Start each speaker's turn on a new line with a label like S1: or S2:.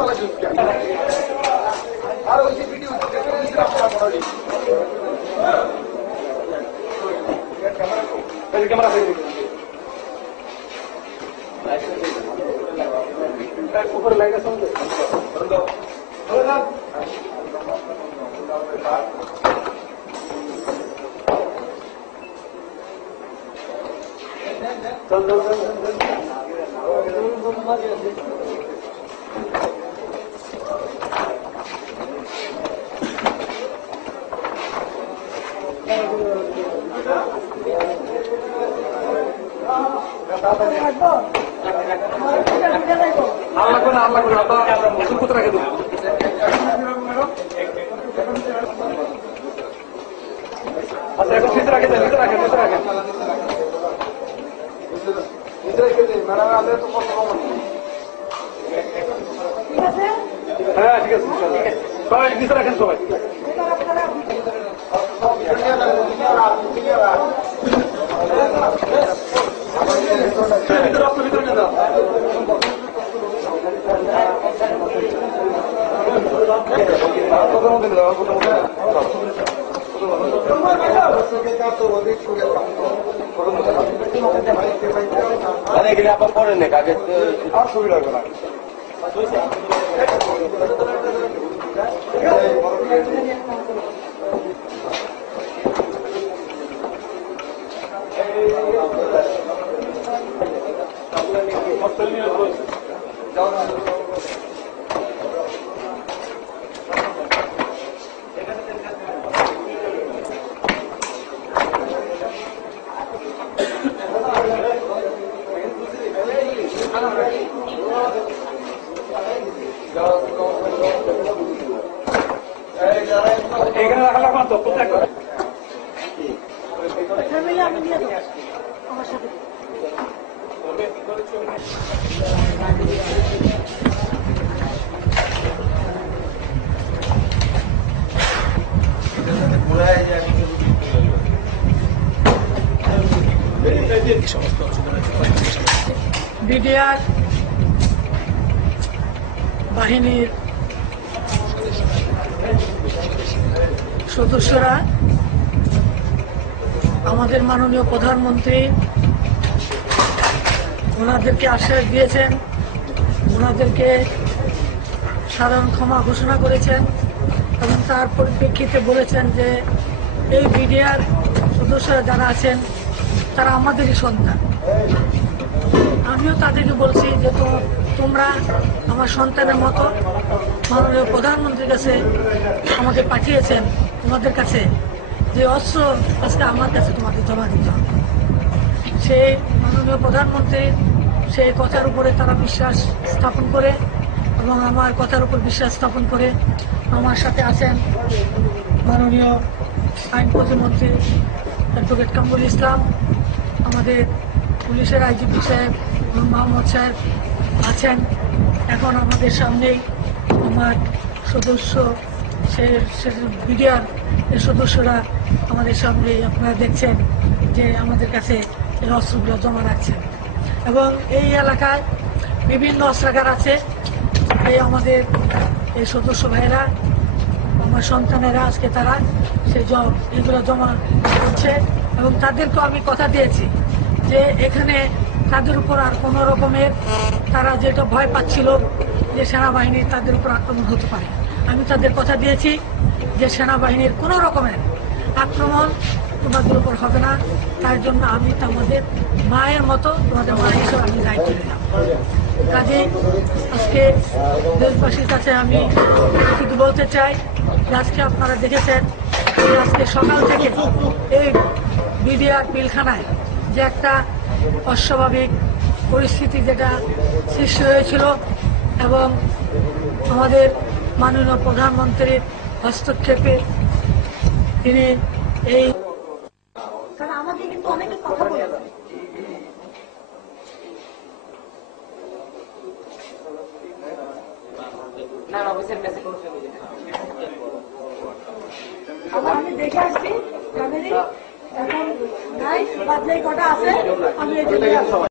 S1: वाला यूज़ किया আর ওই যে ভিডিও ক্যামেরা উপরে লাইনে শুনবে चल चल चल चल আল্লাহ করে আল্লাহ করে আল্লাহ মুসুল কোথায় রেখে দেবো আচ্ছা এখন রাখে দেন ভিতরে রাখেন ভিতরে রাখেন ভিতরে রেখে হ্যাঁ ঠিক আছে রাখেন সবাই ভিতরে আসো ভিতরে নিয়ে যাও
S2: মানে এগুলো আবার পরে নে কাকে
S1: আর সুবিধা হবে না এখানে রাখা লাগবে না তো কোথায় করে?
S3: বিডিআর বাহিনীর সদস্যরা, আমাদের মাননীয় প্রধানমন্ত্রী, ওনাদেরকে আশ্বাস দিয়েছেন, ওনাদেরকে সাধারণ ক্ষমা ঘোষণা করেছেন এবং তার পরিপ্রেক্ষিতে বলেছেন যে এই বিডিআর সদস্যরা যারা আছেন, তারা আমাদেরই সন্তান। আমিও তাদেরকে বলছি যে তো তোমরা আমার সন্তানের মতো মাননীয় প্রধানমন্ত্রীর কাছে আমাকে পাঠিয়েছেন তোমাদের কাছে যে অস্ত্র আজকে আমার কাছে তোমাকে জমা দিতে হবে। সেই মাননীয় প্রধানমন্ত্রীর সেই কথার উপরে তারা বিশ্বাস স্থাপন করে এবং আমার কথার উপর বিশ্বাস স্থাপন করে আমার সাথে আছেন মাননীয় আইন প্রতিমন্ত্রী অ্যাডভোকেট কামরুল ইসলাম, আমাদের পুলিশের আইজিপি সাহেব মোহাম্মদ সাহেব আছেন। এখন আমাদের সামনেই আমার সদস্য, সে বিডিআর এর সদস্যরা আমাদের সামনে আপনারা দেখছেন যে আমাদের কাছে এই অস্ত্রগুলো জমা রাখছেন এবং এই এলাকায় বিভিন্ন অস্ত্রাগার আছে। এই আমাদের এই সদস্য ভাইরা আমার সন্তানেরা, আজকে তারা সেই জব এগুলো জমা করছে এবং তাদেরকেও আমি কথা দিয়েছি যে এখানে তাদের উপর আর কোনো রকমের তারা যেটা ভয় পাচ্ছিল যে সেনাবাহিনীর তাদের উপর আক্রমণ হতে পারে। আমি তাদের কথা দিয়েছি যে সেনাবাহিনীর কোনো রকমের আক্রমণ তোমাদের উপর হবে না। তার জন্য আমি তোমাদের মায়ের মতো তোমাদের মা হিসেবে আমি দায়িত্ব নিলাম। কাজে আজকে দেশবাসীর কাছে আমি শুধু বলতে চাই আজকে আপনারা দেখেছেন আজকে সকাল থেকে এই বিডিআর পিলখানায় যে একটা অস্বাভাবিক পরিস্থিতি যেটা সৃষ্টি হয়েছিল এবং আমাদের মাননীয় প্রধানমন্ত্রীর হস্তক্ষেপে তিনি এই কারণ কিন্তু অনেকে কথা বলেছে। আমি দেখে আসছি ফ্যামিলি এখন নাই বাদলাই কটা আছে আমি এই জন্য।